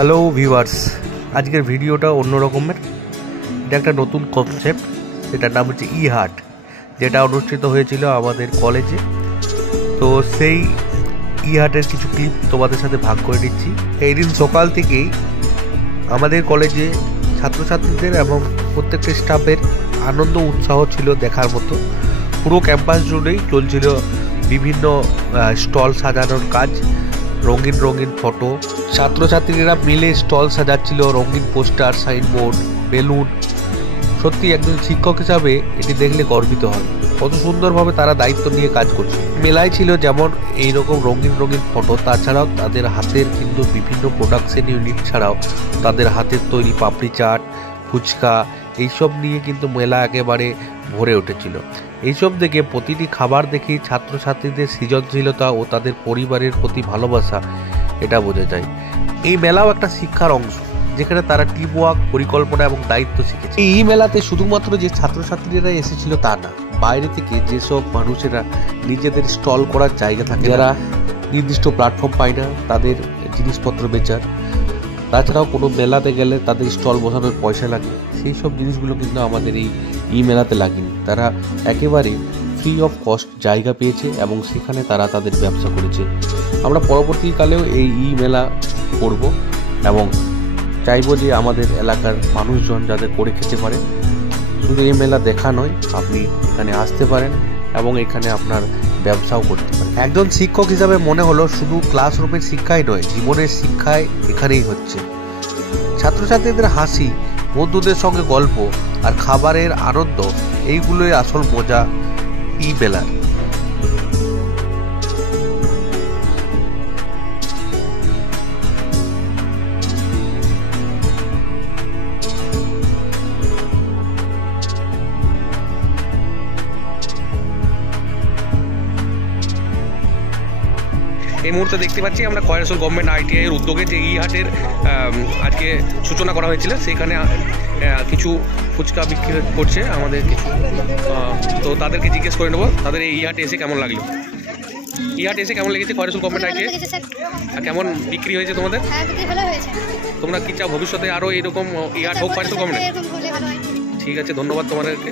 Hello viewers, আজকের ভিডিওটা অন্য রকমের। এটা একটা নতুন কনসেপ্ট, যেটার নাম হচ্ছে ই হাট, যেটা অনুষ্ঠিত হয়েছিল আমাদের কলেজে। তো সেই ই হাটের কিছু ক্লিপ তোমাদের সাথে ভাগ করে নিচ্ছি। এই দিন সকাল থেকেই আমাদের কলেজে ছাত্রছাত্রীদের এবং প্রত্যেকটা স্টাফের আনন্দ উৎসাহ ছিল দেখার মতো। পুরো ক্যাম্পাস জুড়েই চলছিল বিভিন্ন স্টল সাজানোর কাজ, রঙিন রঙিন ফটো, ছাত্রছাত্রীরা মিলে স্টল সাজাচ্ছিল, রঙিন পোস্টার, সাইনবোর্ড, বেলুন। সত্যি একজন শিক্ষক হিসাবে এটি দেখলে গর্বিত হয়, কত সুন্দরভাবে তারা দায়িত্ব নিয়ে কাজ করছে। মেলায় ছিল যেমন এইরকম রঙিন রঙিন ফটো, তাছাড়াও তাদের হাতের কিন্তু বিভিন্ন প্রোডাকশন ইউনিট ছাড়াও তাদের হাতের তৈরি পাপড়ি চাট, ফুচকা, এইসব নিয়ে কিন্তু মেলা একেবারে ভরে উঠেছিল। এইসব দেখে, প্রতিটি খাবার দেখেই ছাত্রছাত্রীদের সৃজনশীলতা ও তাদের পরিবারের প্রতি ভালোবাসা এটা বোঝা যায়। এই মেলাও একটা শিক্ষার অংশ, যেখানে তারা টিম ওয়ার্ক, পরিকল্পনা এবং দায়িত্ব শিখেছে। এই মেলাতে শুধুমাত্র যে ছাত্রছাত্রীরা এসেছিল তা না, বাইরে থেকে যেসব মানুষেরা নিজেদের স্টল করার জায়গা থাকে, যারা নির্দিষ্ট প্ল্যাটফর্ম পায় না তাদের জিনিসপত্র বেচার, তাছাড়াও কোনো মেলাতে গেলে তাদের স্টল বসানোর পয়সা লাগে, সেই সব জিনিসগুলো কিন্তু আমাদের এই মেলাতে লাগেনি। তারা একেবারে ফ্রি অফ কস্ট জায়গা পেয়েছে এবং সেখানে তারা তাদের ব্যবসা করেছে। আমরা পরবর্তীকালেও এই মেলা করব এবং চাইবো যে আমাদের এলাকার মানুষজন যাতে করে খেতে পারে। শুধু এই মেলা দেখা নয়, আপনি এখানে আসতে পারেন এবং এখানে আপনার ব্যবসাও করতে পারেন। একজন শিক্ষক হিসাবে মনে হলো শুধু ক্লাসরুমের শিক্ষাই নয়, জীবনের শিক্ষায় এখানেই হচ্ছে। ছাত্রছাত্রীদের হাসি, বন্ধুদের সঙ্গে গল্প আর খাবারের আনন্দ, এইগুলোই আসল মজা ই মেলার। এই মুহূর্তে দেখতে পাচ্ছি আমরা খয়রাসোল গভর্নমেন্ট ITI এর উদ্যোগে যে ই হাটের আজকে সূচনা করা হয়েছিল, সেখানে কিছু ফুচকা বিক্রি করছে আমাদের কিছু। তো তাদেরকে জিজ্ঞেস করে নেবো তাদের এই হাটে এসে কেমন লাগলো। ই হাটে এসে কেমন লেগেছে খয়রাসোল গভর্নমেন্ট ITI? কেমন বিক্রি হয়েছে তোমাদের? তোমরা কি চাও ভবিষ্যতে আরও এরকম ই হাট হোক খয়রাসোল গভর্নমেন্ট? ঠিক আছে, ধন্যবাদ তোমাদেরকে।